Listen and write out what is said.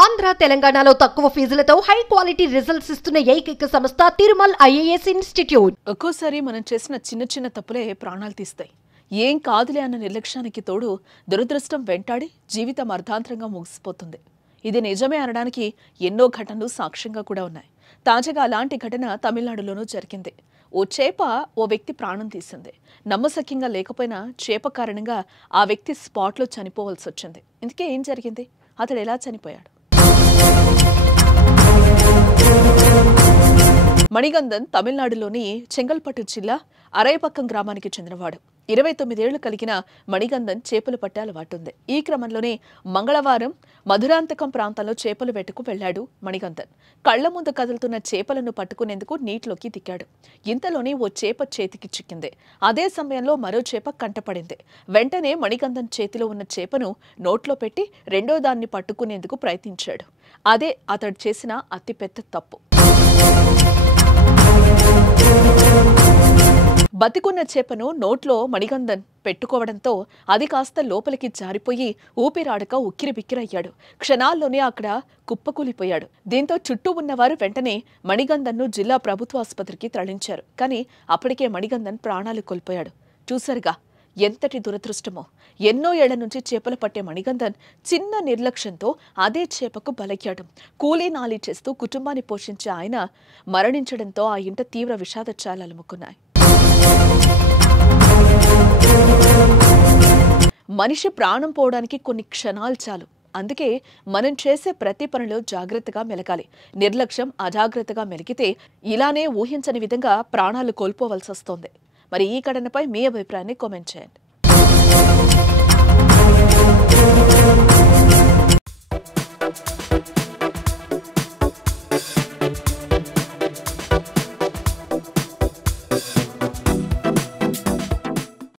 ఆంధ్ర తెలంగాణలో తక్కువ ఫీజులతో high quality results ఇస్తున్న ఏకైక సంస్థ తిరుమల్ ఐఏఎస్ ఇన్స్టిట్యూట్. ఒక్కోసారి మనం చేసిన చిన్న చిన్న తప్పులే ప్రాణాలు తీస్తాయి. ఏం కాదులే అన్న నిర్లక్ష్యానికి తోడు దురదృష్టం వెంటాడి జీవితం అర్ధాంతరంగా ముగిసిపోతుంది. ఇది నిజమే అనడానికి ఎన్నో ఘటనలు సాక్ష్యంగా కూడా ఉన్నాయి. తాజాగా అలాంటి ఘటన తమిళనాడులోనూ జరిగింది. ఓ చేప ఓ వ్యక్తి ప్రాణం తీసింది. నమ్మశక్యంగా లేకపోయినా చేప కారణంగా ఆ వ్యక్తి స్పాట్లో చనిపోవాల్సి వచ్చింది. ఇందుకే ఏం జరిగింది? అతడు ఎలా చనిపోయాడు? మణిగంధన్ తమిళనాడులోని చెంగల్పట్టు జిల్లా అరైపక్కం గ్రామానికి చెందినవాడు. 29 ఏళ్లు కలిగిన మణిగంధన్ చేపలు పట్టే అలవాటుంది. ఈ క్రమంలోనే మంగళవారం మధురాంతకం ప్రాంతంలో చేపలు వేటకు వెళ్లాడు మణిగంధన్. కళ్ల ముందు కదులుతున్న చేపలను పట్టుకునేందుకు నీటిలోకి దిగాడు. ఇంతలోనే ఓ చేప చేతికి చిక్కింది. అదే సమయంలో మరో చేప కంటపడింది. వెంటనే మణిగంధన్ చేతిలో ఉన్న చేపను నోట్లో పెట్టి రెండో దాన్ని పట్టుకునేందుకు ప్రయత్నించాడు. అదే అతడు చేసిన అతిపెద్ద తప్పు. బతికున్న చేపను నోట్లో మణిగంధన్ పెట్టుకోవడంతో అది కాస్త లోపలికి జారిపోయి ఊపిరాడక ఉక్కిరిబిక్కిరయ్యాడు. క్షణాల్లోనే అక్కడ కుప్పకూలిపోయాడు. దీంతో చుట్టూ ఉన్నవారు వెంటనే మణిగంధన్ను జిల్లా ప్రభుత్వ ఆసుపత్రికి తరలించారు. కానీ అప్పటికే మణిగంధన్ ప్రాణాలు కోల్పోయాడు. చూసారుగా ఎంతటి దురదృష్టమో. ఎన్నో ఏళ్ల నుంచి చేపలు పట్టే మణిగంధన్ చిన్న నిర్లక్ష్యంతో అదే చేపకు బలయ్యాడు. కూలీ నాలి చేస్తూ కుటుంబాన్ని పోషించే ఆయన మరణించడంతో ఆ ఇంట తీవ్ర విషాదఛాయలు అలుముకున్నాయి. మనిషి ప్రాణం పోవడానికి కొన్ని క్షణాలు చాలు. అందుకే మనం చేసే ప్రతి పనిలో జాగ్రత్తగా మెలగాలి. నిర్లక్ష్యం, అజాగ్రత్తగా మెలిగితే ఇలానే ఊహించని విధంగా ప్రాణాలు కోల్పోవలసి వస్తోంది. మరి ఈ ఘటనపై మీ అభిప్రాయాన్ని కామెంట్ చేయండి.